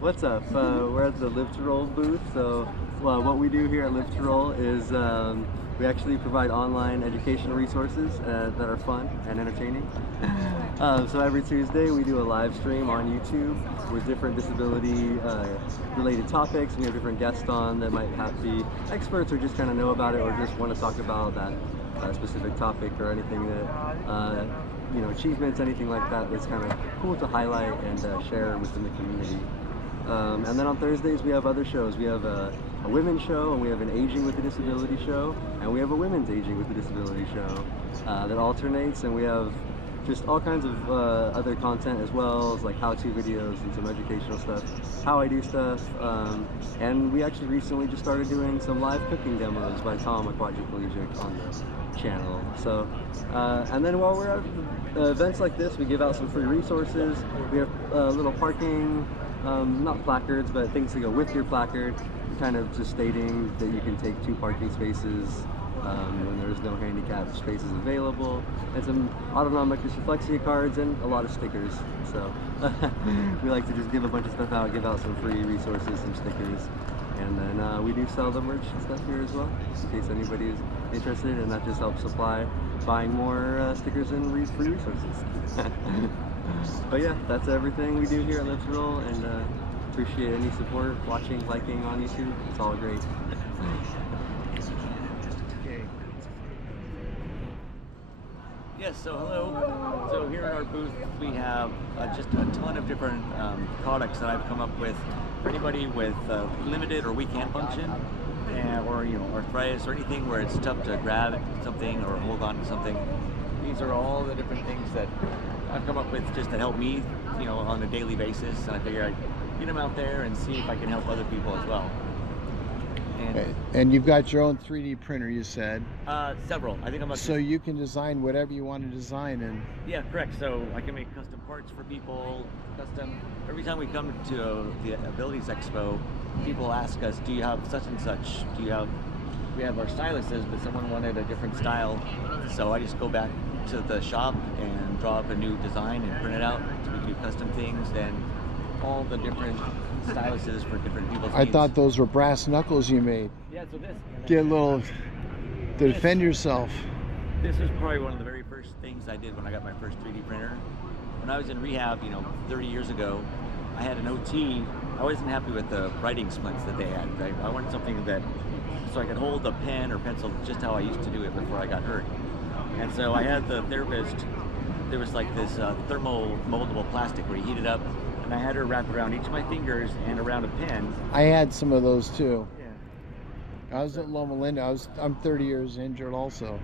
What's up? We're at the Live to Roll booth. So, well, what we do here at Live to Roll is we actually provide online educational resources that are fun and entertaining. So every Tuesday we do a live stream on YouTube with different disability related topics. We have different guests on that might have to be experts or just kind of know about it or just want to talk about that specific topic or anything that you know, achievements, anything like that that's kind of cool to highlight and share within the community. And then on Thursdays we have other shows. We have a women's show, and we have an aging with a disability show, and we have a women's aging with a disability show that alternates, and we have just all kinds of other content as well, as like how-to videos and some educational stuff, how I do stuff, and we actually recently just started doing some live cooking demos by Tom, a quadriplegic, on the channel. So, and then while we're at events like this, we give out some free resources. We have little parking, not placards, but things to go with your placard, kind of just stating that you can take 2 parking spaces when there's no handicap spaces available, and some autonomic dyslexia cards and a lot of stickers. So we like to just give a bunch of stuff out, give out some free resources, some stickers, and then we do sell the merch and stuff here as well, in case anybody is interested, and that just helps supply buying more stickers and free resources. But yeah, that's everything we do here at Let's Roll, and appreciate any support, watching, liking on YouTube. It's all great. Yes, so hello. So here in our booth we have just a ton of different products that I've come up with for anybody with limited or weak hand function, or arthritis, or anything where it's tough to grab something or hold on to something. These are all the different things that I've come up with just to help me, on a daily basis, and I figure I'd get them out there and see if I can help other people as well. And you've got your own 3D printer, you said. Several. I think I'm. So you can design whatever you want to design, and. Yeah, correct. So I can make custom parts for people. Every time we come to the Abilities Expo, people ask us, "Do you have such and such? Do you have?" We have our styluses, but someone wanted a different style, so I just go back to the shop and draw up a new design and print it out. So we do custom things and all the different styluses for different people's I needs. thought those were brass knuckles you made. Yeah, so this. Get a little to defend yourself. This was probably one of the very first things I did when I got my first 3D printer. When I was in rehab, 30 years ago, I had an OT. I wasn't happy with the writing splints that they had. I wanted something that, so I could hold a pen or pencil just how I used to do it before I got hurt. And so I had the therapist, there was like this thermal moldable plastic where you heat it up, and I had her wrap around each of my fingers and around a pen. I had some of those too. Yeah. I was at Loma Linda. I'm 30 years injured also,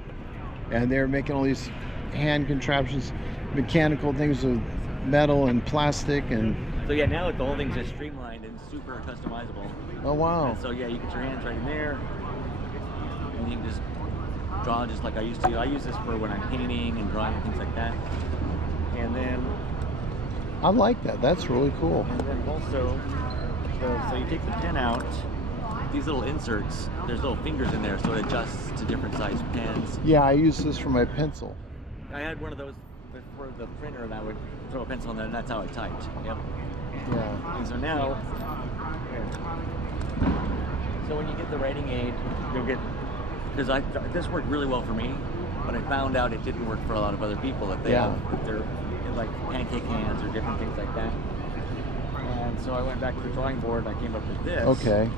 and they were making all these hand contraptions, mechanical things with metal and plastic, and. So yeah, now the whole thing's just streamlined and super customizable. Oh wow! And so yeah, you get your hands right in there, and you can just draw just like I used to. I use this for when I'm painting and drawing and things like that. And then I like that. That's really cool. And then also, so you take the pen out. These little inserts, there's little fingers in there, so it adjusts to different size pens. Yeah, I use this for my pencil. I had one of those for the printer, and I would throw a pencil in there, and that's how I typed. Yep. Yeah. And so now, so when you get the writing aid, you'll get, because this worked really well for me, but I found out it didn't work for a lot of other people, that they have their like pancake hands or different things like that. And so I went back to the drawing board and I came up with this. Okay.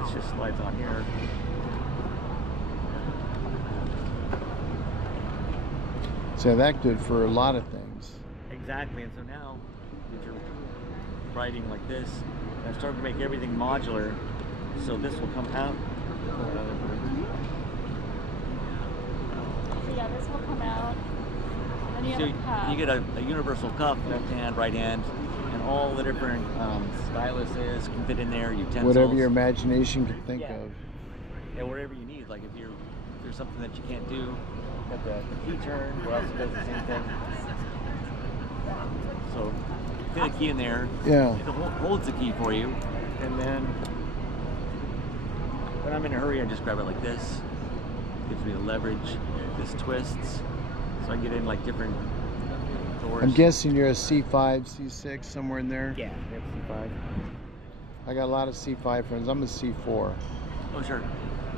It just slides on here. So that's good for a lot of things. Exactly, and so now if you're writing like this, I've started to make everything modular, so this will come out. So yeah, this will come out. And then So you have a cup. you get a universal cup, left hand, right hand, and all the different styluses can fit in there, utensils. Whatever your imagination can think Yeah. of. Yeah, whatever you need. Like if there's something that you can't do, got the key turn, what else does the same thing. So fit a key in there. Yeah. It holds the key for you, and then when I'm in a hurry, I just grab it like this. Gives me the leverage. This twists, so I can get in like different stores. I'm guessing you're a C5, C6, somewhere in there. Yeah, we have C5. I got a lot of C5 friends. I'm a C4. Oh, sure.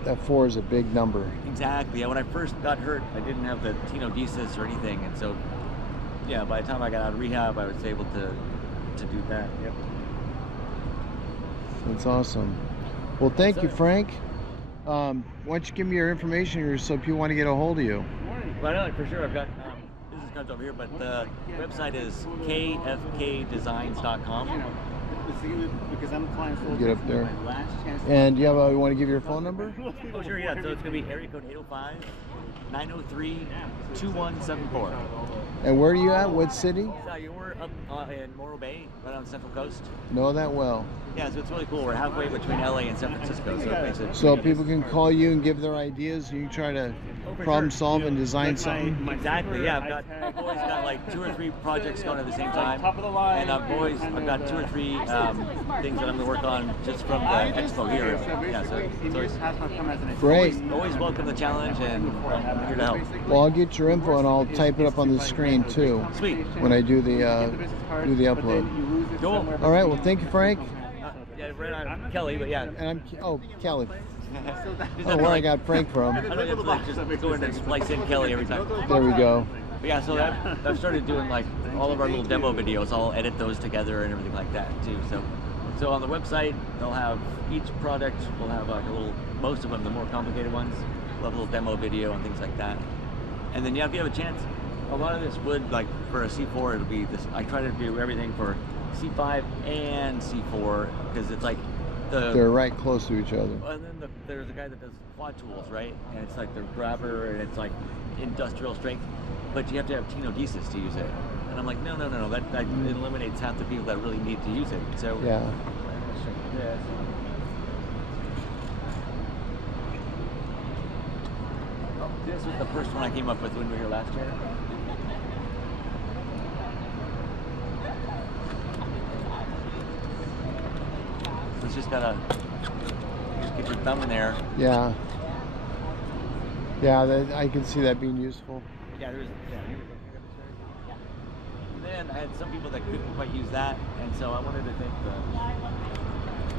That 4 is a big number. Exactly. Yeah, when I first got hurt, I didn't have the tenodesis or anything, and so yeah, by the time I got out of rehab, I was able to do that. Yep. That's awesome. Well, thank Yes, you, sir. Frank. Why don't you give me your information here so people want to get a hold of you? Well, I know for sure I've got business cards over here, but the website is kfkdesigns.com. Because I'm applying for Get up there. my last chance. And you want to give your phone number? Oh, sure, yeah. So it's going to be area code 805-903-2174. And where are you at? What city? So you're up in Morro Bay, right on the Central Coast. Know that well. Yeah, so it's really cool. We're halfway between LA and San Francisco, so it makes it. So people can call you and give their ideas, and you can try to for problem sure. solve and design something. Exactly, yeah. I've always got like 2 or 3 projects going at the same time, and I've got 2 or 3 things that I'm going to work on just from the expo here. Yeah, so it's always, Great. always welcome the challenge, and I'm here to help. Well, I'll get your info and I'll type it up on the screen too Sweet. when I do the upload. Cool. All right. Well, thank you, Frank. Yeah, right on Kelly, but yeah. And Kelly. Just I have don't know to, where I like, got Frank from. I don't have to like, just go in and splice in Kelly every time. There we go. But yeah, so I've started doing like all of our little demo videos. I'll edit those together and everything like that too. So on the website, they'll have each product will have like a little. Most of them, the more complicated ones, will have a little demo video and things like that. And then yeah, if you have a chance, a lot of this would like for a C4, it'll be this. I try to do everything for C5 and C4 because it's like They're right close to each other. and then there's a guy that does quad tools, right? And it's like the grabber and it's like industrial strength, but you have to have tenodesis to use it. And I'm like, no. That eliminates half the people that really need to use it. So Yeah. this. This was the first one I came up with when we were here last year. So it's just gotta get your thumb in there. Yeah. Yeah. I can see that being useful. Yeah, here we go. And then I had some people that couldn't quite use that, and so I wanted to think you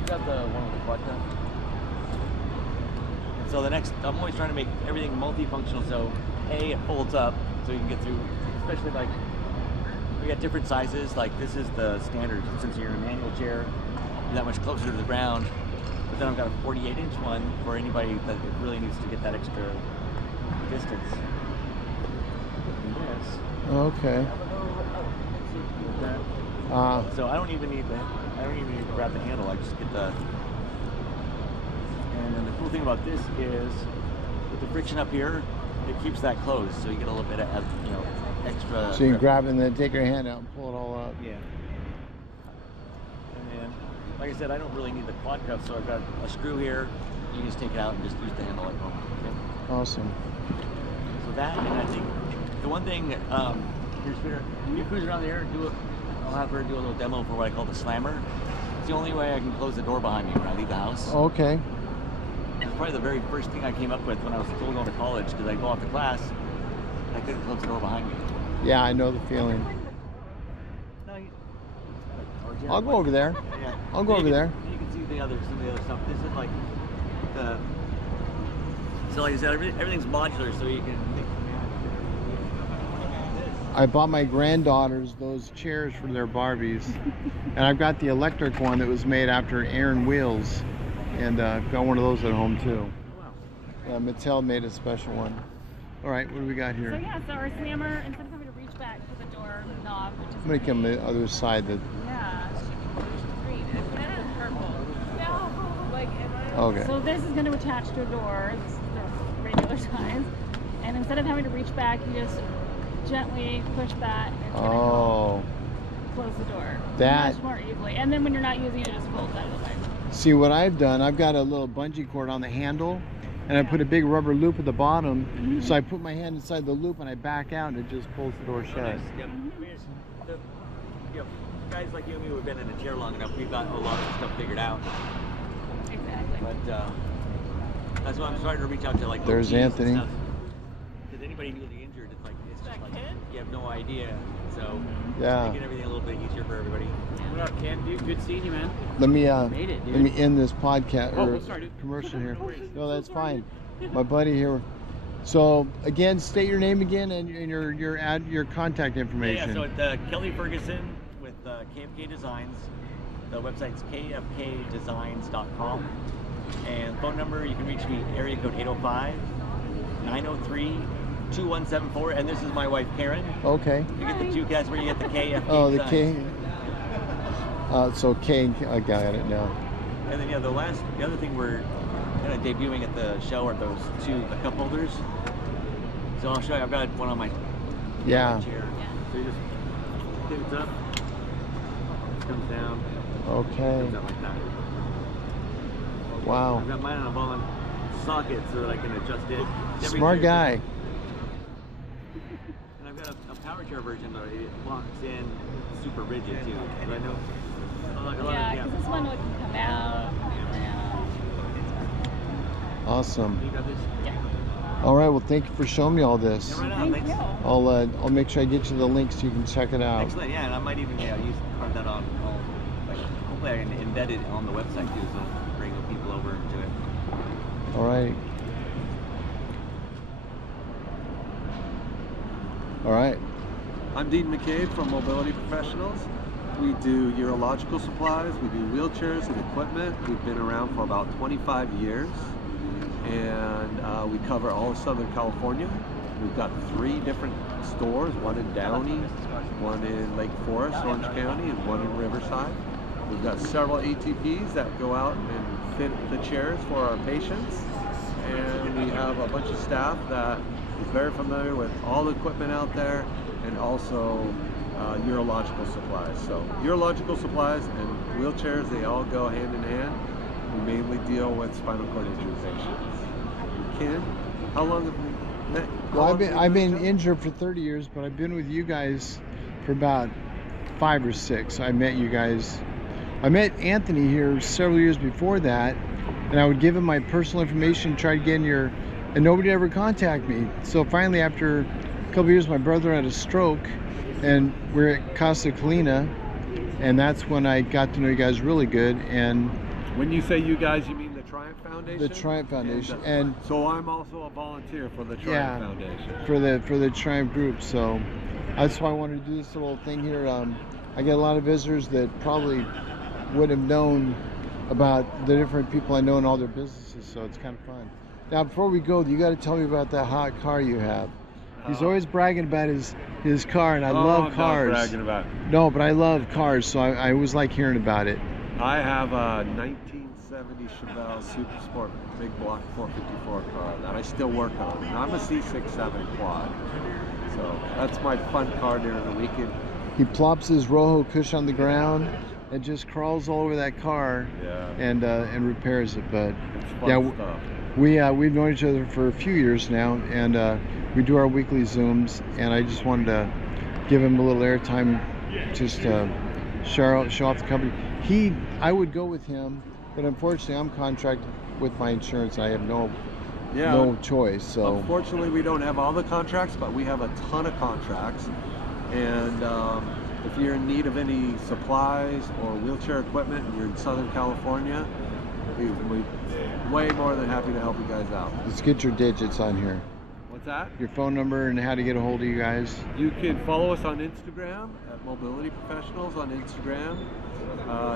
got the one with the quad cut. And so I'm always trying to make everything multifunctional. So it folds up so you can get through, especially like we got different sizes. Like this is the standard since you're in a manual chair, you're that much closer to the ground. But then I've got a 48-inch one for anybody that really needs to get that extra distance. Okay. So I don't even need to grab the handle. I just get the. And then the cool thing about this is, with the friction up here, it keeps that closed, so you get a little bit of extra. So you can grab it and then take your hand out and pull it all up. Yeah. And then, like I said, I don't really need the quad cuff, so I've got a screw here. You can just take it out and just use the handle like normal. Okay? Awesome. So that, and I think the one thing, here's Peter. You cruise around there, I'll have her do a little demo for what I call the slammer. It's the only way I can close the door behind me when I leave the house. Okay. It's probably the very first thing I came up with when I was still going to college, because I'd go off to class, and I couldn't close the door behind me. Yeah, I know the feeling. I'll go over there. Yeah. I'll go over there. You can see some of the other stuff. This is like the. So like I said, everything's modular, so you can. I bought my granddaughters those chairs for their Barbies, and I've got the electric one that was made after Aaron Wheels, and I've got one of those at home too. Mattel made a special one. All right, what do we got So here? yeah, so our slammer, instead of having to reach back to the door knob, which is I'm gonna come the other side. That yeah, green. And put it in purple. No, like. Okay. So this is going to attach to a door. This is the regular size, and instead of having to reach back, you just gently push that and it's gonna help close the door That- much more easily. And then when you're not using it, it just folds out of the way. See what I've done? I've got a little bungee cord on the handle, and I put a big rubber loop at the bottom. So I put my hand inside the loop and I back out, and it just pulls the door shut. Yep. Guys like you and me who have been in a chair long enough, we've got a lot of stuff figured out. Exactly. But that's why I'm starting to reach out to like. There's OTs and Anthony. stuff. Because anybody newly injured, it's just like you have no idea. So Yeah. making everything a little bit easier for everybody. What up, Ken? Dude, good seeing you, man. Let me Made it, dude. let me end this podcast Oh, or sorry, dude. commercial here. No, that's fine. My buddy here. So again, state your name again and your contact information. Yeah, so it's Kelly Ferguson with KFK Designs. The website's kfkdesigns.com. And phone number, you can reach me, area code 805-903-2174. And this is my wife, Karen. Okay. You get the two guys where you get the KFK Oh, the Designs. K. So K, I got it now. And then, yeah, the other thing we're kind of debuting at the show are those the cup holders. So I'll show you, I've got one on my Yeah. chair. So you just pivots up, comes down, Okay. comes out like that. Wow. I've got mine on a ball and socket so that I can adjust it. Every Smart chair- guy. And I've got a power chair version that it locks in super rigid too. But I know a lot of, Yeah, because this one can come out. Awesome. You got this? Yeah. All right. Well, thank you for showing me all this. Yeah, right on. Thank Thanks. you. I'll make sure I get you the links so you can check it out. Excellent. Yeah, and I might even use part that on. Hopefully, I can embed it on the website too, so bring the people over to it. All right. All right. I'm Dean McCabe from Mobility Professionals. We do urological supplies, we do wheelchairs and equipment. We've been around for about 25 years, and we cover all of Southern California. We've got 3 different stores, one in Downey, one in Lake Forest, Orange County, and one in Riverside. We've got several ATPs that go out and fit the chairs for our patients, and we have a bunch of staff that is very familiar with all the equipment out there, and also urological supplies. So urological supplies and wheelchairs, they all go hand in hand. We mainly deal with spinal cord injury patients. Ken, how long have we met? Well, I've been injured for 30 years, but I've been with you guys for about 5 or 6. I met you guys. I met Anthony here several years before that, and I would give him my personal information, try to get in your, and nobody ever contacted me. So finally, after a couple of years, my brother had a stroke, and we're at Casa Colina, and that's when I got to know you guys really good. And when you say you guys, you mean the Triumph Foundation? the Triumph Foundation, And so I'm also a volunteer for the Triumph Foundation. for the Triumph group. So that's why I wanted to do this little thing here. I get a lot of visitors that probably would have known about the different people I know in all their businesses, so it's kind of fun. Now, before we go, you got to tell me about that hot car you have. He's always bragging about his car, and I love cars. I'm not bragging about it. No, but I love cars, so I always like hearing about it. I have a 1970 Chevelle Super Sport big block 454 car that I still work on. And I'm a C67 quad, so that's my fun car during the weekend. He plops his Rojo Kush on the ground and just crawls all over that car, and repairs it. But It's fun yeah, stuff. we've known each other for a few years now, and we do our weekly Zooms, and I just wanted to give him a little airtime, just show off the company. I would go with him, but unfortunately I'm contracted with my insurance. I have no choice. So unfortunately we don't have all the contracts, but we have a ton of contracts. And if you're in need of any supplies or wheelchair equipment and you're in Southern California, we're way more than happy to help you guys out. let's get your digits on here. What's that? Your phone number and how to get a hold of you guys. You can follow us on Instagram at Mobility Professionals on Instagram.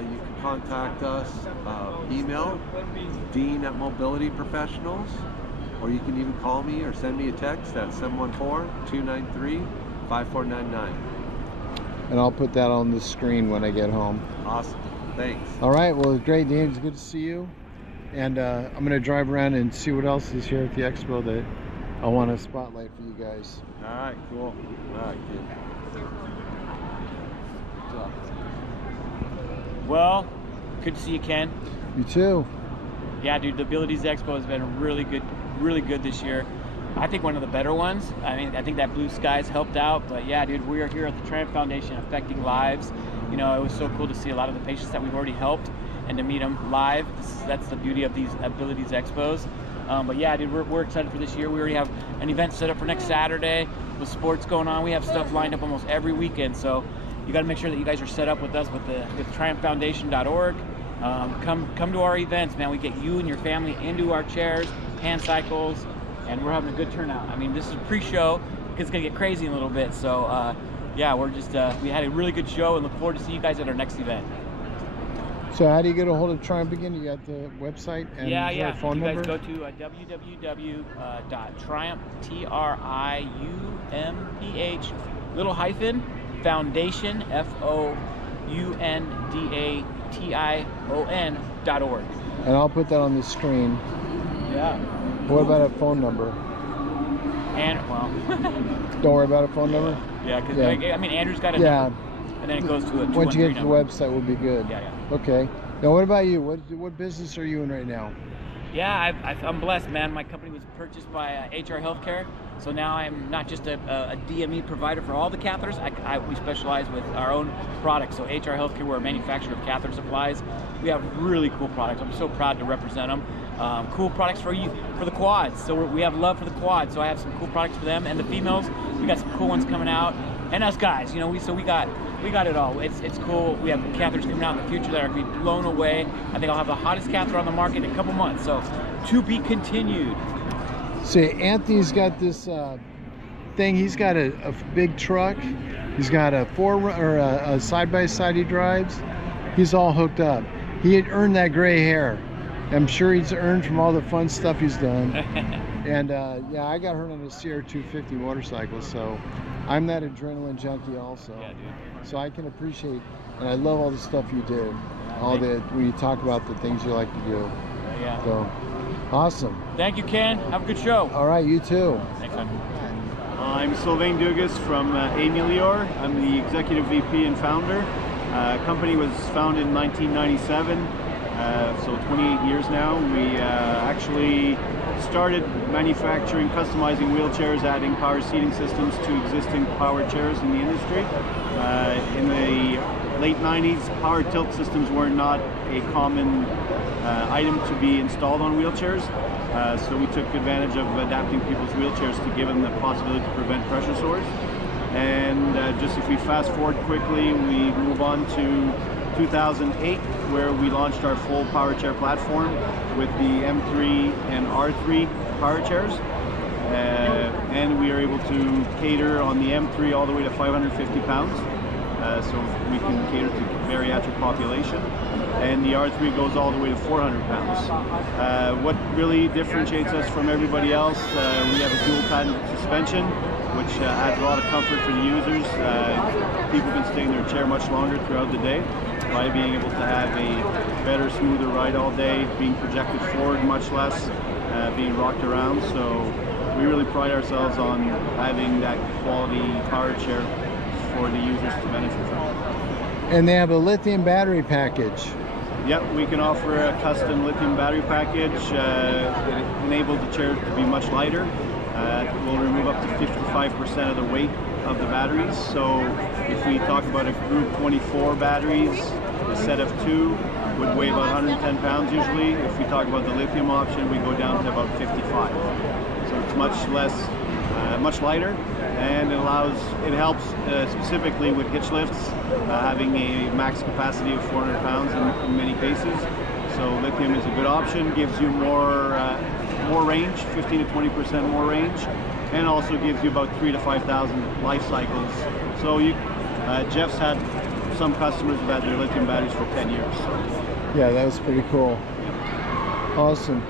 You can contact us, email Dean at Mobility Professionals, or you can even call me or send me a text at 714-293-5499. And I'll put that on the screen when I get home. Awesome. Thanks. All right, well, great, Dean. It's good to see you. And I'm going to drive around and see what else is here at the expo that I want to spotlight for you guys. All right, cool. All right, good. Well, good to see you, Ken. You too. Yeah, dude, the Abilities Expo has been really good this year. I think one of the better ones. I mean, I think that Blue Skies helped out, but yeah, dude, we are here at the Triumph Foundation affecting lives. You know, it was so cool to see a lot of the patients that we've already helped and to meet them live. That's the beauty of these Abilities Expos. But yeah, dude, we're excited for this year. We already have an event set up for next Saturday with sports going on. We have stuff lined up almost every weekend. So you got to make sure that you guys are set up with us with TriumphFoundation.org. Come to our events, man. We get you and your family into our chairs, hand cycles, and we're having a good turnout. I mean, this is a pre-show because it's gonna get crazy in a little bit. So yeah, we're just we had a really good show and look forward to see you guys at our next event. So how do you get a hold of Triumph again? You got the website and phone number? You guys go to www.triumph, TRIUMPH, little hyphen, foundation, FOUNDATION.org. And I'll put that on the screen. Yeah. What about a phone number? And, well. Don't worry about a phone number? Yeah, because, I mean, Andrew's got a number. And then it goes to a 213 once you get to the number. website, will be good. Yeah. Okay. Now, what about you? What business are you in right now? Yeah, I'm blessed, man. My company was purchased by HR Healthcare, so now I'm not just a DME provider for all the catheters. We specialize with our own products. So HR Healthcare, we're a manufacturer of catheter supplies. We have really cool products. I'm so proud to represent them. Cool products for you, for the quads. So we have love for the quads. So I have some cool products for them and the females. We got some cool ones coming out, and us guys. You know, we got it all. It's cool. We have catheters coming out in the future that are going to be blown away. I think I'll have the hottest catheter on the market in a couple months. So to be continued. See, Anthony's got this thing. He's got a big truck. He's got a a side-by-side he drives. He's all hooked up. He had earned that gray hair. I'm sure he's earned from all the fun stuff he's done. And yeah, I got hurt on a CR250 motorcycle, so I'm that adrenaline junkie also. Yeah, dude. So I can appreciate, and I love all the stuff you do. Yeah, when you talk about the things you like to do. Yeah. So, awesome. Thank you, Ken. Have a good show. All right, you too. Thanks, man. I'm Sylvain Dugas from Amelior. I'm the Executive VP and founder. Company was founded in 1997, so 28 years now. We actually started manufacturing, customizing wheelchairs, adding power seating systems to existing power chairs in the industry. In the late 90s, power tilt systems were not a common item to be installed on wheelchairs. So we took advantage of adapting people's wheelchairs to give them the possibility to prevent pressure sores. And just if we fast forward quickly, we move on to 2008, where we launched our full power chair platform with the M3 and R3 power chairs. And we are able to cater on the M3 all the way to 550 pounds. So we can cater to bariatric population. And the R3 goes all the way to 400 pounds. What really differentiates us from everybody else, we have a dual patent suspension, which adds a lot of comfort for the users. People can stay in their chair much longer throughout the day by being able to have a better, smoother ride all day, being projected forward much less, being rocked around. So we really pride ourselves on having that quality power chair for the users to benefit from. And they have a lithium battery package. Yep, we can offer a custom lithium battery package. It enables the chair to be much lighter. We'll remove up to 55% of the weight of the batteries. So if we talk about a group 24 batteries, a set of 2 would weigh about 110 pounds usually. If we talk about the lithium option, we go down to about 55. So it's much less, much lighter, and it helps specifically with hitch lifts, having a max capacity of 400 pounds in many cases. So lithium is a good option, gives you more range, 15 to 20% more range, and also gives you about 3,000 to 5,000 life cycles. So Jeff's had some customers who've had their lithium batteries for 10 years. Yeah, that was pretty cool. Awesome.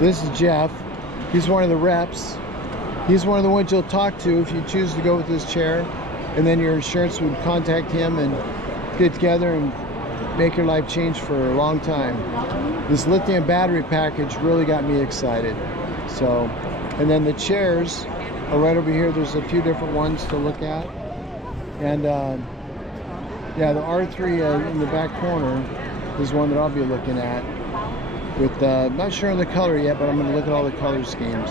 This is Jeff. He's one of the reps. He's one of the ones you'll talk to if you choose to go with this chair, and then your insurance would contact him and get together and make your life change for a long time. This lithium battery package really got me excited. So, and then the chairs are right over here. There's a few different ones to look at. And yeah, the R3 in the back corner is one that I'll be looking at. With not sure on the color yet, but I'm going to look at all the color schemes.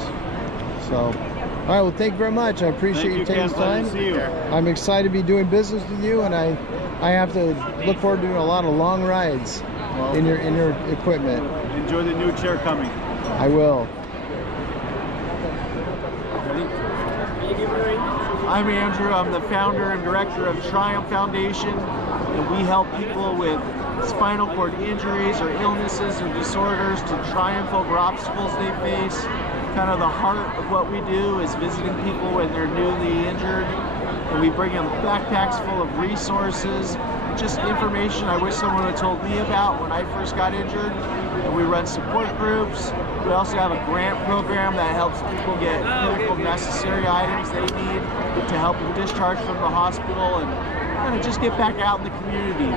So, all right, well, thank you very much. I appreciate you taking the time. Pleasure to see you. I'm excited to be doing business with you, and I have to look forward to doing a lot of long rides in your equipment. Enjoy the new chair coming. I will. I'm Andrew. I'm the founder and director of Triumph Foundation, and we help people with spinal cord injuries or illnesses or disorders to triumph over obstacles they face. Kind of the heart of what we do is visiting people when they're newly injured, and we bring them backpacks full of resources, just information I wish someone had told me about when I first got injured. And we run support groups. We also have a grant program that helps people get critical necessary items they need to help them discharge from the hospital and kind of just get back out in the community.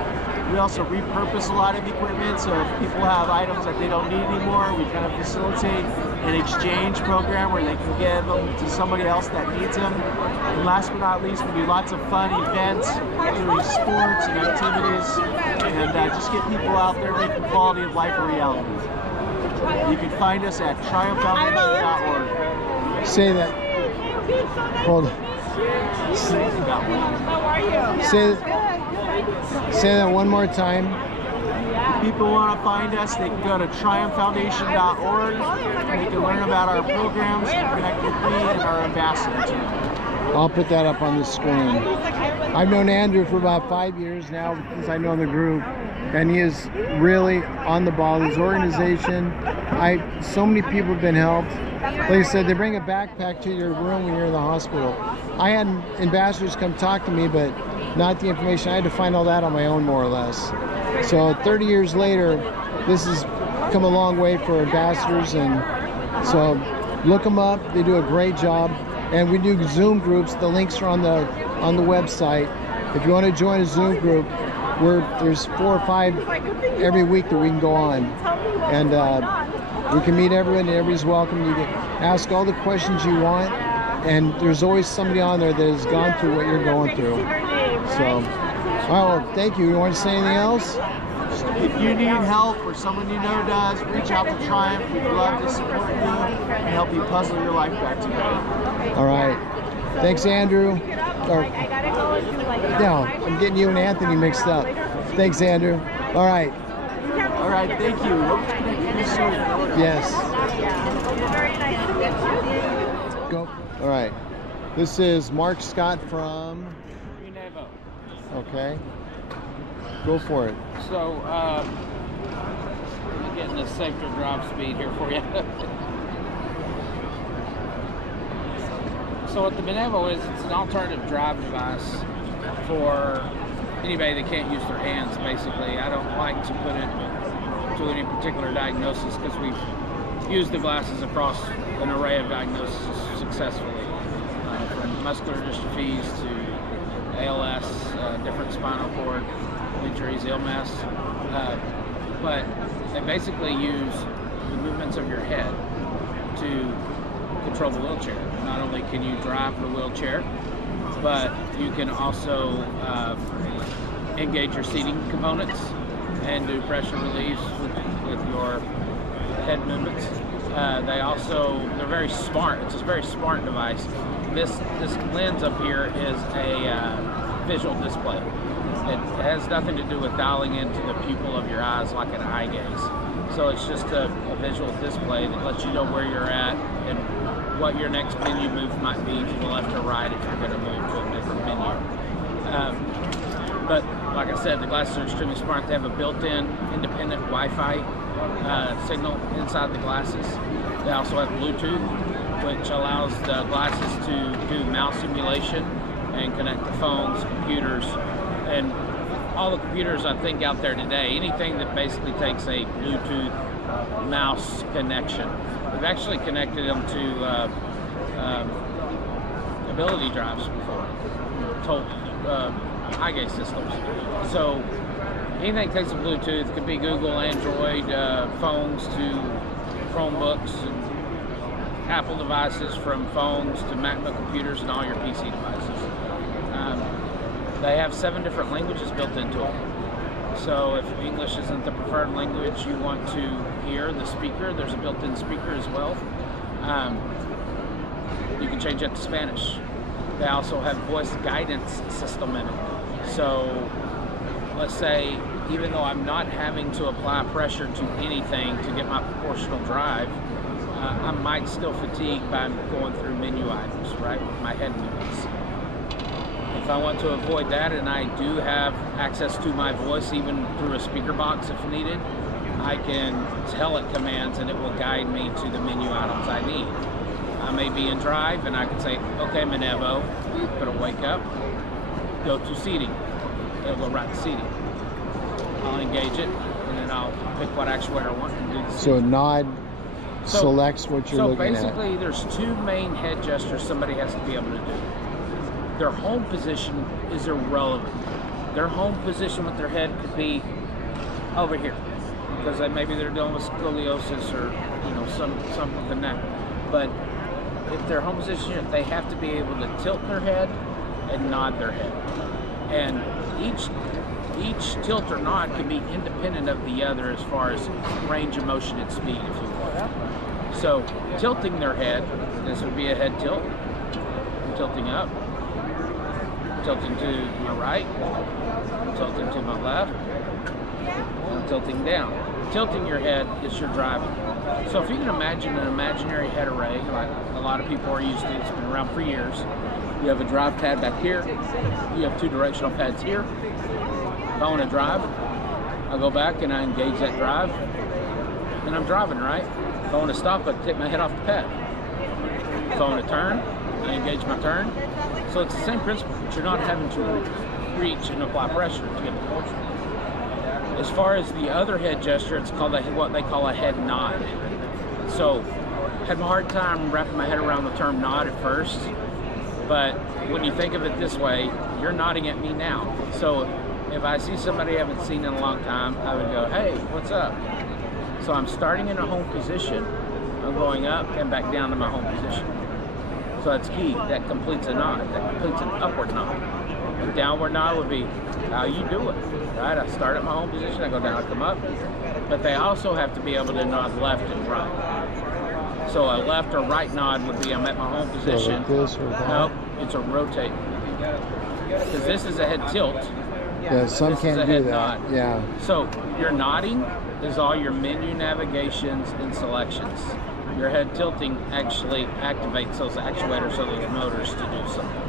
We also repurpose a lot of equipment, so if people have items that they don't need anymore, we kind of facilitate an exchange program where they can give them to somebody else that needs them. And last but not least, we do lots of fun events, doing sports and activities, and just get people out there making quality of life a reality. You can find us at triumphfoundation.org. Say that. Hold on. How are you? Say that one more time. If people want to find us, they can go to triumphfoundation.org and they can learn about our programs and connect with me and our ambassador team. I'll put that up on the screen. I've known Andrew for about 5 years now since I know the group, and he is really on the ball. His organization, so many people have been helped. Like I said, they bring a backpack to your room when you're in the hospital. I had ambassadors come talk to me, but not the information. I had to find all that on my own, more or less. So 30 years later, this has come a long way for ambassadors, and so look them up. They do a great job. And we do Zoom groups. The links are on the website. If you want to join a Zoom group, there's 4 or 5 every week that we can go on, and we can meet everyone, and everybody's welcome. You can ask all the questions you want, and there's always somebody on there that has gone through what you're going through. So, all right, well, thank you. You want to say anything else? If you need help or someone you know does, reach out to Triumph. We'd love to support you and help you puzzle your life back together. All right. Thanks, Andrew. No, I'm getting you and Anthony mixed up. Thanks, Andrew. All right. All right, thank you. Yes. Go. All right. This is Mark Scott from... Okay. Go for it. So, I'm getting a safer drop speed here for you. So what the Benevo is, it's an alternative drive device for anybody that can't use their hands, basically. I don't like to put it to any particular diagnosis because we've used the glasses across an array of diagnoses successfully, from muscular dystrophies to ALS, different spinal cord injuries, illness, but they basically use the movements of your head to control the wheelchair. Not only can you drive the wheelchair, but you can also engage your seating components and do pressure reliefs with your head movements. They're very smart. It's a very smart device. This lens up here is a visual display. It has nothing to do with dialing into the pupil of your eyes like an eye gaze. So it's just a visual display that lets you know where you're at and what your next menu move might be to the left or right if you're going to move to a different menu. But like I said, the glasses are extremely smart. They have a built-in independent Wi-Fi signal inside the glasses. They also have Bluetooth, which allows the glasses to do mouse simulation and connect to phones, computers, and all the computers I think out there today, anything that basically takes a Bluetooth mouse connection. We've actually connected them to ability drives before, eye gaze systems. So anything that takes a Bluetooth, could be Google, Android, phones to Chromebooks, and Apple devices from phones to MacBook computers and all your PC devices. They have 7 different languages built into them. So if English isn't the preferred language you want to hear the speaker, there's a built-in speaker as well. You can change it to Spanish. They also have voice guidance system in it. So let's say, even though I'm not having to apply pressure to anything to get my proportional drive, I might still fatigue by going through menu items, right, with my head movements. if I want to avoid that, and I do have access to my voice even through a speaker box if needed, I can tell it commands and it will guide me to the menu items I need. I may be in drive and I can say, okay, Minervo, it'll wake up, go to seating. It'll go right to seating. I'll engage it, and then I'll pick what actuator I want and do the So seating. nod selects what you're looking at. So basically, there's two main head gestures somebody has to be able to do. Their home position is irrelevant. Their home position with their head could be over here, because maybe they're dealing with scoliosis or something with the neck. But if their home position, they have to be able to tilt their head and nod their head. And each tilt or nod can be independent of the other as far as range of motion and speed, if you will. So tilting their head, this would be a head tilt. I'm tilting up, tilting to my right, tilting to my left, and tilting down. Tilting your head is your driving. So if you can imagine an imaginary head array, like a lot of people are used to, it's been around for years. You have a drive pad back here, you have two directional pads here. If I want to drive, I go back and I engage that drive, and I'm driving, right? If I want to stop, I take my head off the pad. If I want to turn, I engage my turn. So it's the same principle, but you're not having to reach and apply pressure to get the motion. As far as the other head gesture, it's called what they call a head nod. So I had a hard time wrapping my head around the term nod at first, but when you think of it this way, you're nodding at me now. So if I see somebody I haven't seen in a long time, I would go, hey, what's up? So I'm starting in a home position, I'm going up and back down to my home position. So that's key. That completes a nod. That completes an upward nod. A downward nod would be how you do it, right? I start at my home position, I go down, I come up. But they also have to be able to nod left and right. So a left or right nod would be I'm at my home position. So like this or that? Nope, it's a rotate. Because this is a head tilt. Yeah, some This is can't a do head that. nod. Yeah. So your nodding is all your menu navigations and selections. Your head tilting actually activates those actuators or those motors to do something.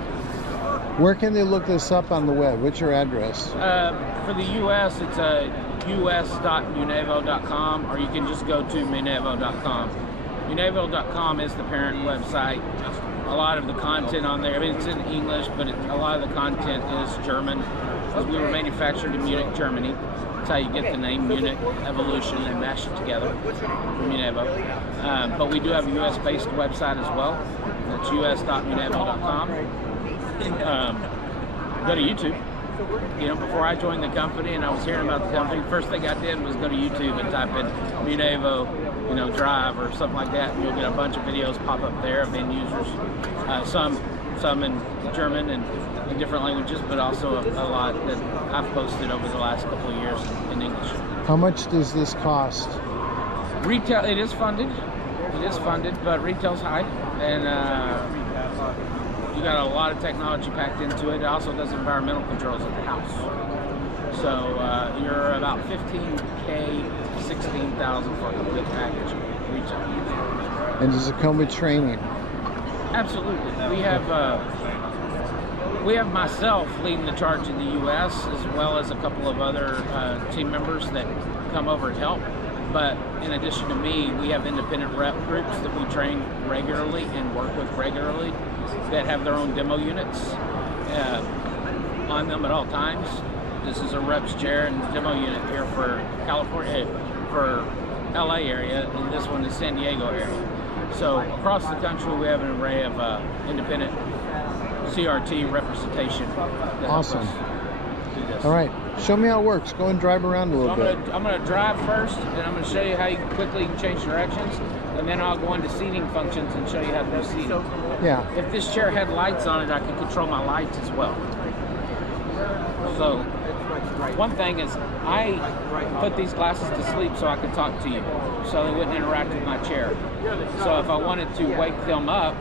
Where can they look this up on the web? What's your address? For the US, it's us.munevo.com, or you can just go to munevo.com. Munevo.com is the parent website. A lot of the content on there, I mean, it's in English, but a lot of the content is German. Because we were manufactured in Munich, Germany. That's how you get the name Munich Evolution. They mashed it together from Munevo. But we do have a US-based website as well. That's us.munevo.com. Go to YouTube. Before I joined the company and I was hearing about the company, first thing I did was go to YouTube and type in Munevo, Drive or something like that, and you'll get a bunch of videos pop up there of end users. Some in German and in different languages, but also a lot that I've posted over the last couple of years in English. How much does this cost? Retail, it is funded. But retail's high, and you got a lot of technology packed into it. It also does environmental controls at the house. So you're about $15K, $16,000 for a complete package retail. And does it come with training? Absolutely. We have myself leading the charge in the U.S. as well as a couple of other team members that come over and help. But in addition to me, we have independent rep groups that we train regularly and work with regularly that have their own demo units on them at all times. This is a rep's chair and demo unit here for California, for LA area, and this one is San Diego area. So across the country, we have an array of independent CRT representation. Awesome. All right, show me how it works. Go and drive around a little bit. I'm going to drive first, and I'm going to show you how you quickly can change directions, and then I'll go into seating functions and show you how to do seating. Yeah. If this chair had lights on it, I could control my lights as well. So one thing is I put these glasses to sleep so I could talk to you, so they wouldn't interact with my chair. So if I wanted to wake them up,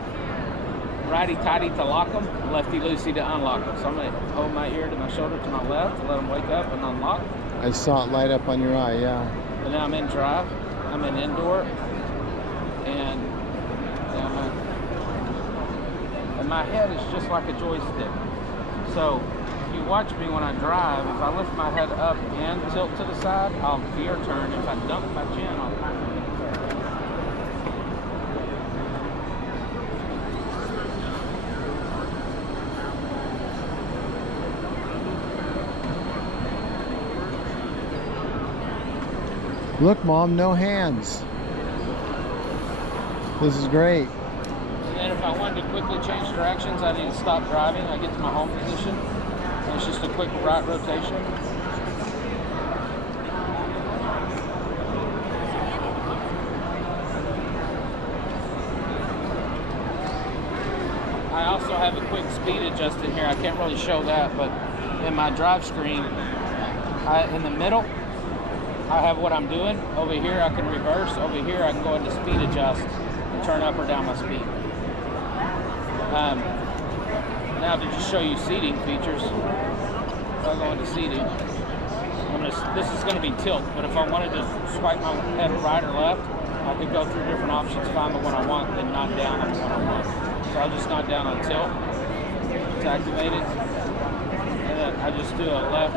righty-tighty to lock them, lefty-loosey to unlock them. So I'm going to hold my ear to my shoulder to my left to let them wake up and unlock. I saw it light up on your eye, yeah. And then I'm in drive, I'm in indoor, and my head is just like a joystick. So if you watch me when I drive, if I lift my head up and tilt to the side, I'll veer turn. If I dump my chin, I'll kind of Look, Mom, no hands. This is great. And then if I wanted to quickly change directions, I need to stop driving. I get to my home position. And it's just a quick right rotation. I also have a quick speed adjust in here. I can't really show that, but in my drive screen, in the middle, I have what I'm doing. Over here I can reverse. Over here I can go into speed adjust and turn up or down my speed. Now to just show you seating features, I'll go into seating. This is going to be tilt, but if I wanted to swipe my head right or left, I could go through different options, find the one I want, then nod down on the one I want. So I'll just nod down on tilt. It's activated. And then I just do a left.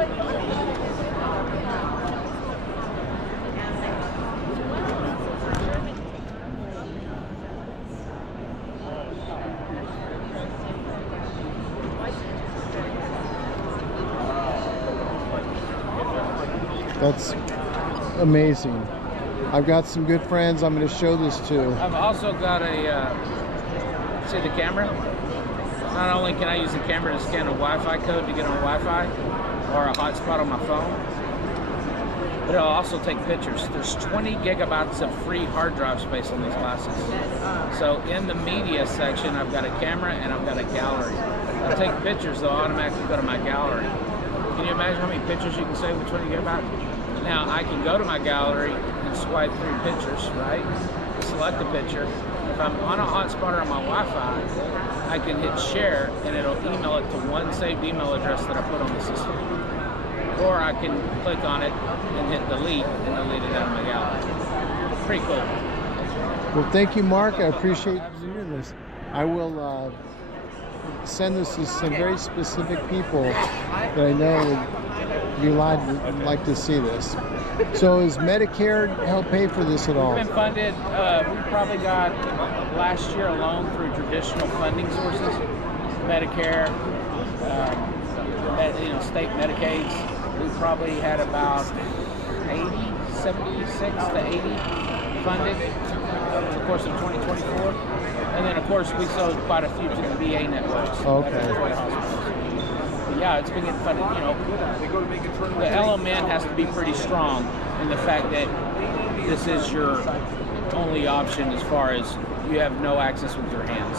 That's amazing. I've got some good friends I'm going to show this to. I've also got a, see the camera? Not only can I use the camera to scan a Wi-Fi code to get on Wi-Fi or a hotspot on my phone, but it'll also take pictures. There's 20 gigabytes of free hard drive space on these glasses. So in the media section, I've got a camera and I've got a gallery. I take pictures, they'll automatically go to my gallery. Can you imagine how many pictures you can save with 20 gigabytes? Now I can go to my gallery and swipe through pictures, right? Select a picture. If I'm on a hotspot or on my Wi-Fi, I can hit share and it'll email it to one saved email address that I put on the system. Or I can click on it and hit delete and delete it out of my gallery. Pretty cool. Well, thank you, Mark. I appreciate you doing this. I will send this to some very specific people that I know would like to see this. So is Medicare help pay for this at all? We've been funded, we probably got last year alone through traditional funding sources, Medicare, state Medicaids, we probably had about 76 to 80 funded over the course of 2024. And then, of course, we sold quite a few to the VA networks. Okay. But yeah, it's been getting funded. You know, the LMN has to be pretty strong in the fact that this is your only option as far as you have no access with your hands.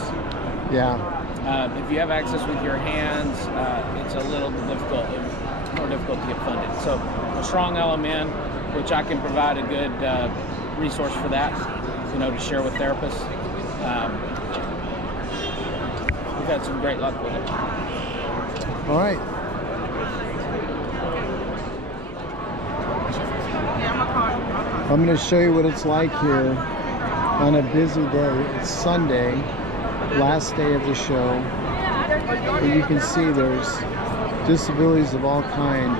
Yeah. If you have access with your hands, it's a little difficult, more difficult to get funded. So a strong LMN, which I can provide a good resource for that, to share with therapists. We've had some great luck with it. All right. I'm going to show you what it's like here on a busy day. It's Sunday, last day of the show. And you can see there's disabilities of all kinds,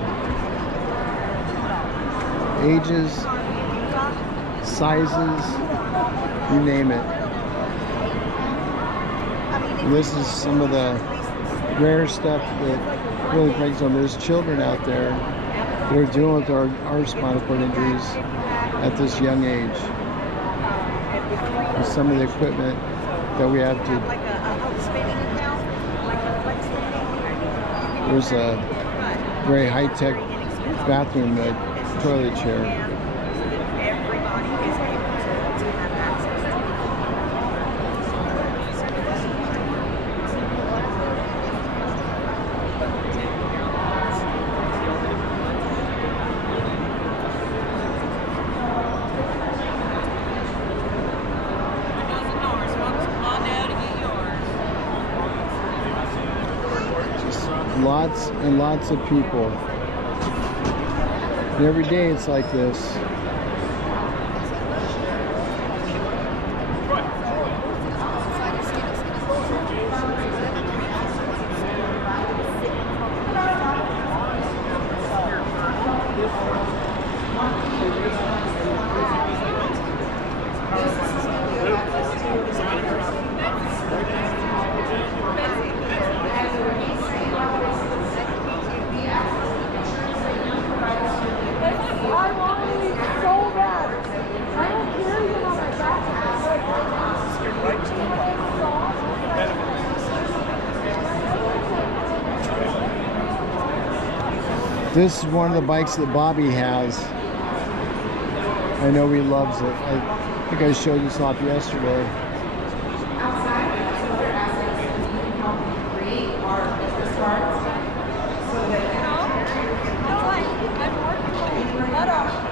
ages, sizes, you name it. And this is some of the rare stuff that really brings them. There's children out there that are dealing with our spinal cord injuries at this young age. And some of the equipment that we have to. There's a very high-tech bathroom toilet chair. Lots and lots of people. And every day it's like this. This is one of the bikes that Bobby has. I know he loves it. I think I showed this off yesterday. Outside, other assets that we can help create our business cards so that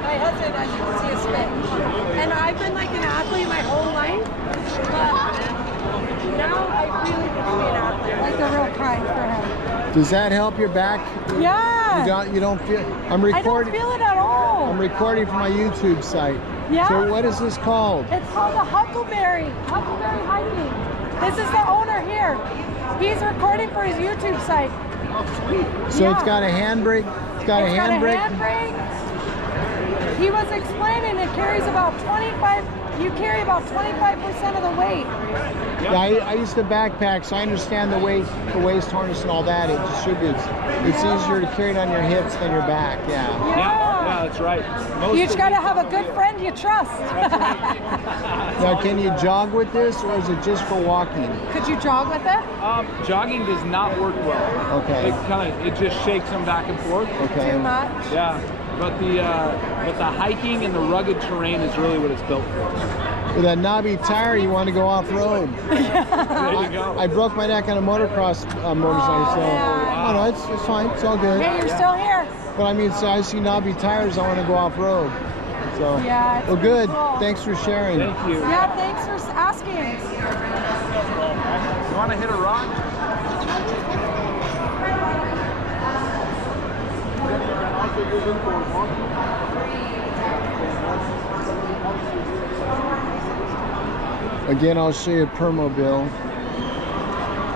my husband, as you can see, is fit. And I've been like an athlete my whole life, but now I really want to be an athlete. Like a real pride for him. Does that help your back? Yeah. You don't feel? I don't feel it at all. I'm recording for my YouTube site. Yeah. So what is this called? It's called the Huckleberry Hiking. This is the owner here. He's recording for his YouTube site. So it's got a handbrake. It's got a handbrake. He was explaining it carries about 25. You carry about 25% of the weight. Yeah, I used to backpack, so I understand the waist harness and all that. It distributes. It's easier to carry it on your hips than your back. Yeah, that's right. You just got to have a good friend you trust. Now, can you jog with this, or is it just for walking? Could you jog with it? Jogging does not work well. Okay. It just shakes them back and forth. Okay. Too much? Yeah. But the hiking and the rugged terrain is really what it's built for. With that knobby tire, you want to go off-road. There you go. I broke my neck on a motocross motorcycle, so yeah. no, it's fine. It's all good. Hey, you're still here. But I mean, so I see knobby tires, I want to go off-road. So, Yeah, it's well, good. cool. Thanks for sharing. Thank you. Yeah, thanks for asking. You want to hit a rock? Again, I'll show you a Permobil.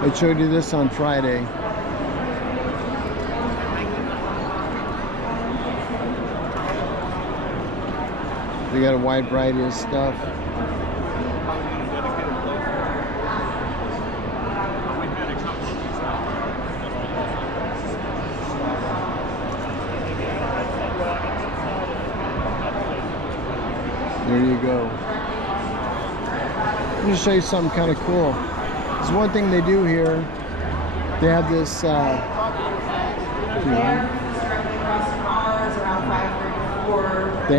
I showed you this on Friday. They got a wide variety of stuff. There you go. Let me show you something kind of cool. There's one thing they do here. They have this. They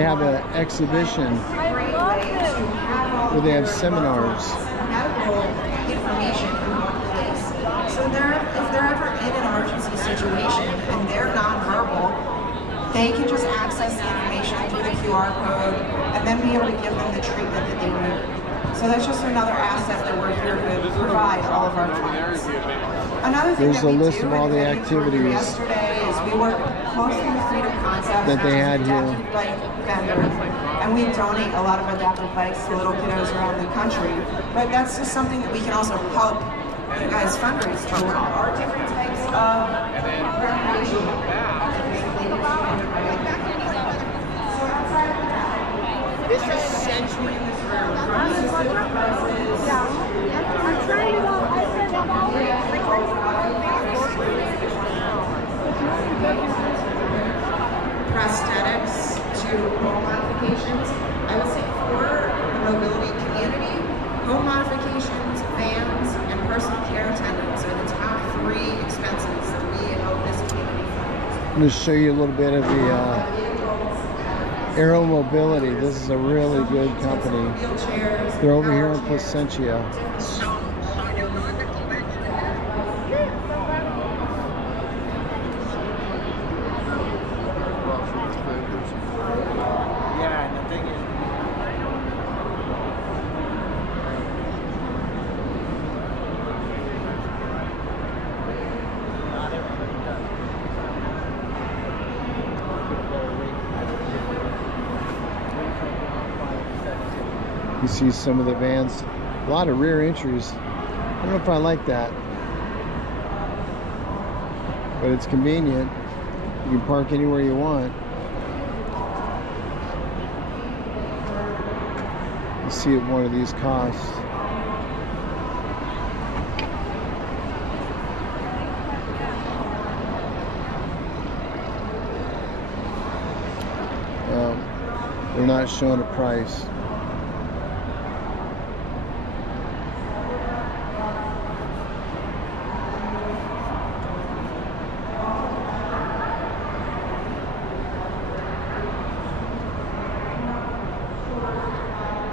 have an exhibition where they have seminars. medical information in one place. So if they're ever in an emergency situation and they're nonverbal, they can just access the information through the QR code and then be able to give them the treatment that they need. So that's just another asset that we're here to provide all of our clients. Another thing There's a list of all the activities yesterday is we work closely with Freedom Concepts that they had here. bike vendors, and we donate a lot of adaptive bikes to little kiddos around the country. But that's just something that we can also help you guys fundraise for. Our different types of recreation. This is essentially in this room. I'm trying to go. Prosthetics to home modifications. I would say for the mobility community, home modifications, vans, and personal care attendants are the top 3 expenses that we help this community fund. I'm going to show you a little bit of the Aero Mobility. This is a really good company. They're over here in Placentia. You see some of the vans, a lot of rear entries. I don't know if I like that, but it's convenient. You can park anywhere you want. Let's see what one of these costs. They're not showing a price.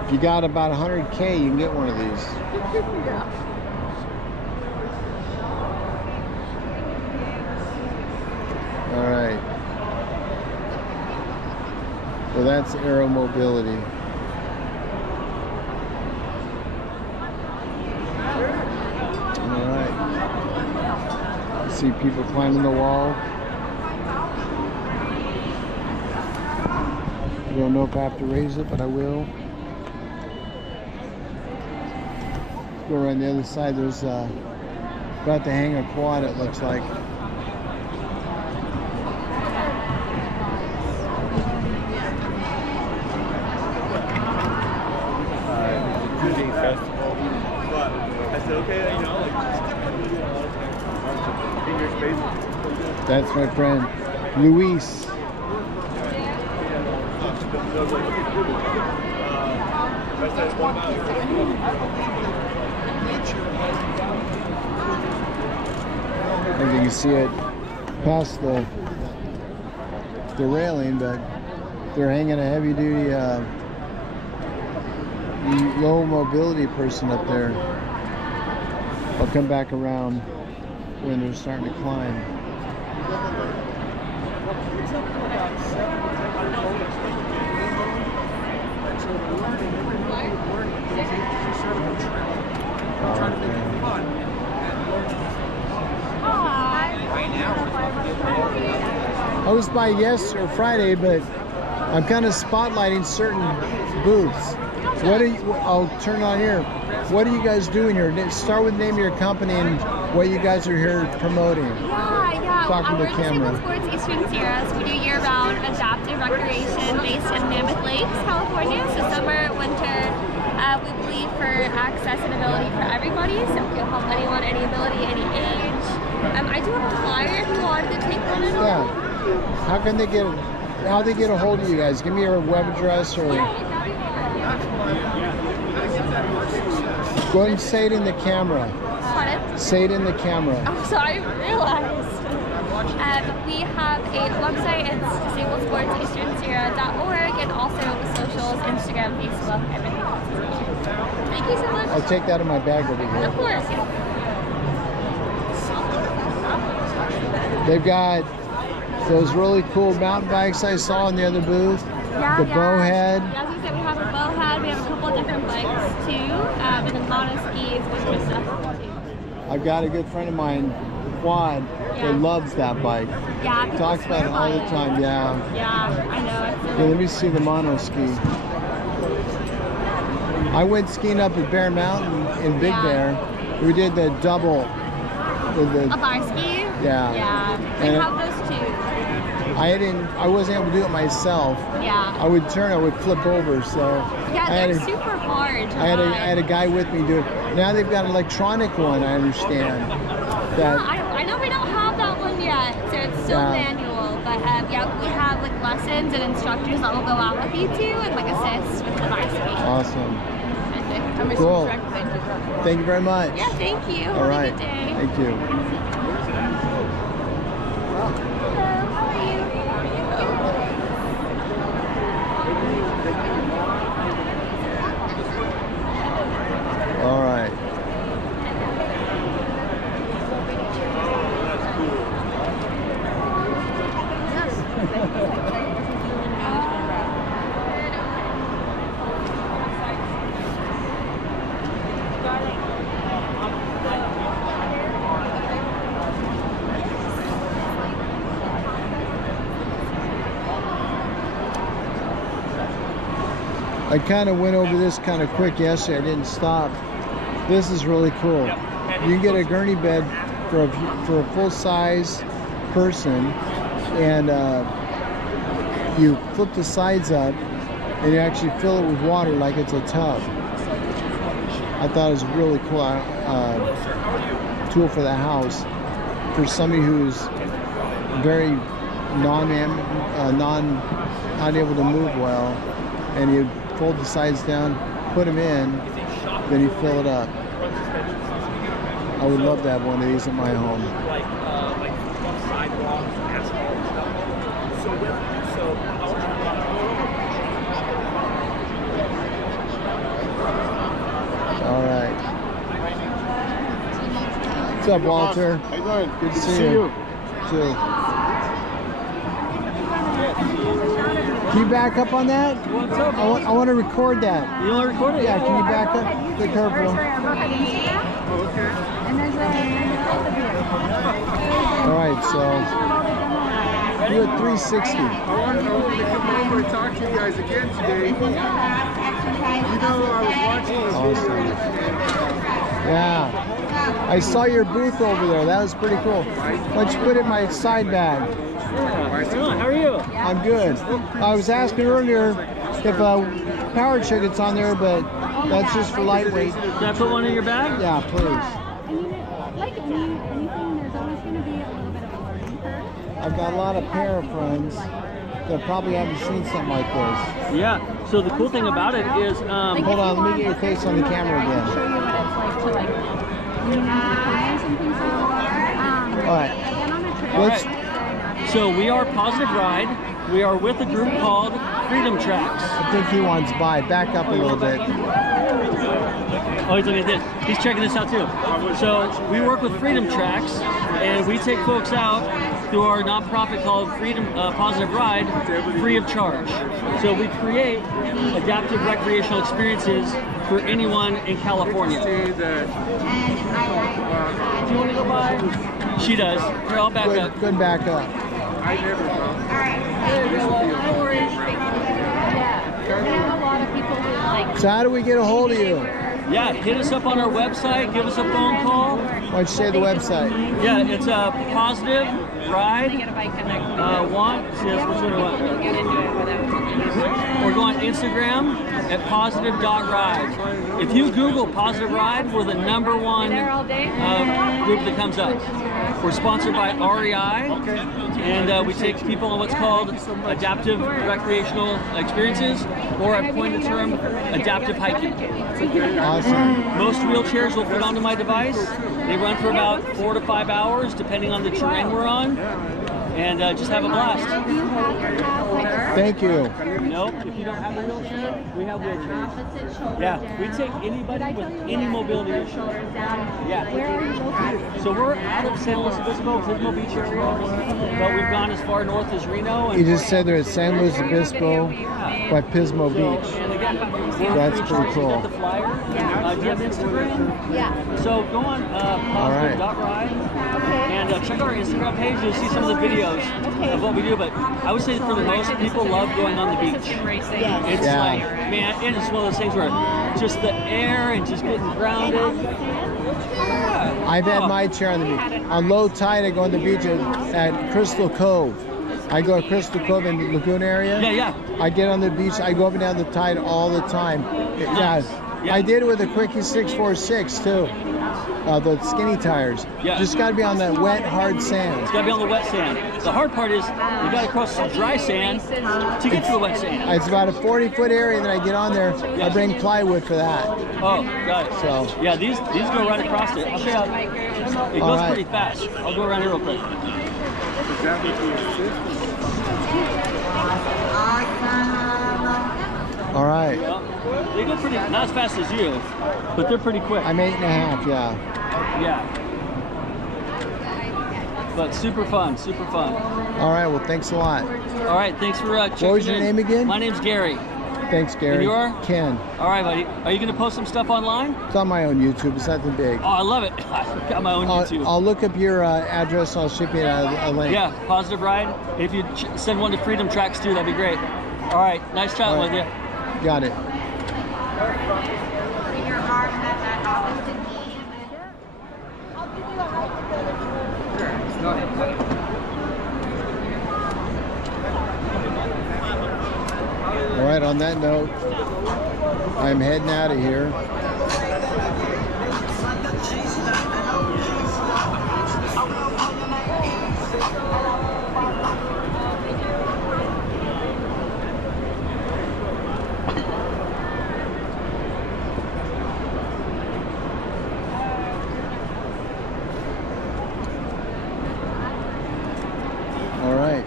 If you got about 100K, you can get one of these. Yeah. All right. Well, that's Aero Mobility. All right. See people climbing the wall. I don't know if I have to raise it, but I will. Go around the other side. There's about to hang a quad, it looks like. Festival, but I said, okay, you know, like, in your space. That's my friend, Luis. And you can see it past the railing, but they're hanging a heavy-duty low mobility person up there. I'll come back around when they're starting to climb. I was by yesterday or Friday, but I'm kind of spotlighting certain booths. What are you, I'll turn on here. What are you guys doing here? Start with the name of your company and what you guys are here promoting. Yeah. Talking to the camera. We're Disabled Sports Eastern Sierras. We do year-round adaptive recreation based in Mammoth Lakes, California. So summer, winter, we believe for access and ability for everybody. So we can help anyone, any ability, any age. I do have a flyer if you wanted to take one at all. Yeah. How can they get? How they get a hold of you guys? Give me your web address or. Go ahead and say it in the camera. Pardon? Say it in the camera. I'm sorry, I realized. We have a website, it's disabled-sports-eastern-sierra.org, and also socials, Instagram, Facebook, everything else. Thank you so much. I'll take that in my bag over here. Of course. They've got those really cool mountain bikes I saw in the other booth. The Bowhead. Yeah, as we said, we have a Bowhead. We have a couple of different bikes too, and then mono skis, which is stuff too. I've got a good friend of mine, Quad, that loves that bike. Yeah, people talks about it all the time. Yeah. Yeah, I know. It's really Let me see the mono ski. I went skiing up at Bear Mountain in Big Bear. We did the double. With the, a bar ski. Yeah. Yeah, we And have those too. I wasn't able to do it myself. Yeah. I would turn, I would flip over. So Yeah, I had they're super hard. I had a guy with me do it. Now they've got an electronic one. I understand. That I know we don't have that one yet, so it's still manual. But yeah, we have like lessons and instructors that will go out with you too and like assist with the bar ski. Awesome. I'm Cool. Thank you very much. Yeah, thank you. All Have right. a good day. Thank you. All right. I kind of went over this kind of quick yesterday. I didn't stop. This is really cool. You can get a gurney bed for a full-size person, and you flip the sides up, and you actually fill it with water like it's a tub. I thought it was a really cool tool for the house for somebody who's very not able to move well, and you fold the sides down, put them in, then you fill it up. I would love to have one of these at my home. What's up, Walter? How you doing? Good to see you. Too. Can you back up on that? What's up? I want to record that. You want to record it? Yeah, can you back up? Be careful. All right, so you're at 360. I wanted to come over and talk to you guys again today. You know, I was watching this Awesome. Yeah, I saw your booth over there. That was pretty cool. Why don't you put it in my side bag? How are you? I'm good. I was asking earlier if power chickens on there, but that's just for lightweight. Can I put one in your bag? Yeah, please. Like anything, there's always going to be a little bit of a learning curve. I've got a lot of para friends that probably haven't seen something like this. Yeah. So the cool thing about it is, hold on, let me get your face on the camera again. Show you what it's like to lean into the corners and things like that. All right. Again, on a trail. All right. So we are Positive Ride. We are with a group called Freedom Tracks. I think he wants by. Back up a little bit. Oh, he's looking at this. He's checking this out too. So we work with Freedom Tracks, and we take folks out through our nonprofit called Freedom Positive Ride, free of charge. So we create adaptive recreational experiences for anyone in California. Do you want to go by? She does. Here, I'll back up. Good back up. I never know. No worries. Yeah. We have a lot of people who like. So how do we get a hold of you? Yeah, hit us up on our website. Give us a phone call. Why don't you say the website? Yeah, it's a Positive Ride. Want? Yes, which one do you want? Or go on Instagram at positive.ride. If you Google Positive Ride, we're the #1 group that comes up. We're sponsored by REI, and we take people on what's called adaptive recreational experiences, or I coined the term adaptive hiking. Awesome. Most wheelchairs will fit onto my device. They run for about 4 to 5 hours, depending on the terrain we're on, and just have a blast. Thank you. Nope, if you don't have a wheelchair, we have wheelchairs. Yeah, we take anybody with any mobility issue. Yeah. So we're out of San Luis Obispo, Pismo Beach area, but we've gone as far north as Reno. And You just said they're at San Luis Obispo by Pismo Beach. That's pretty cool. The flyer. Do you have Instagram? Yeah. So go on positive.ride and check out our Instagram page. You'll see some of the videos of what we do. But I would say for the most, people love going on the beach. It's like, man, it is one of those things where just the air and just getting grounded. I've had my chair on the beach. On low tide, I go on the beach at Crystal Cove. I go to Crystal Cove in the lagoon area. Yeah. I get on the beach. I go up and down the tide all the time. Yeah. I did it with a Quickie 646 too. The skinny tires. Yeah. Just got to be on that wet, hard sand. It's got to be on the wet sand. The hard part is you got to cross some dry sand to get to the wet sand. It's about a 40-foot area that I get on there. I bring plywood for that. Oh, got it. So yeah, these go right across it. I'll show you. It goes pretty fast. I'll go around here real quick. All right. Well, they go pretty, not as fast as you, but they're pretty quick. I'm 8.5, yeah. Yeah. But super fun, super fun. All right, well, thanks a lot. All right, thanks for checking in. What was your name again? My name's Gary. Thanks, Gary. And you are? Ken. All right, buddy. Are you going to post some stuff online? It's on my own YouTube. It's nothing big. Oh, I love it. I've got my own YouTube. I'll look up your address. I'll ship you a link. Yeah, Positive Ride. If you send one to Freedom Tracks too, that'd be great. All right, nice chatting with you. Got it. All right, on that note, I'm heading out of here. All right.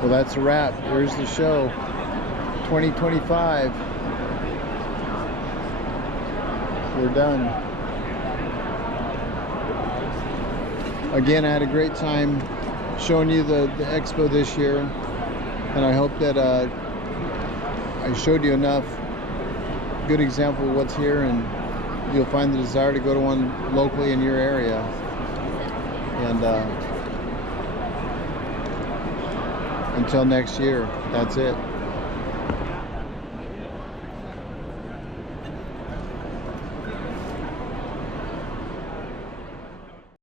Well, that's a wrap. There's the show. 2025. We're done. Again, I had a great time showing you the expo this year, and I hope that I showed you enough good example of what's here, and you'll find the desire to go to one locally in your area. And until next year, that's it.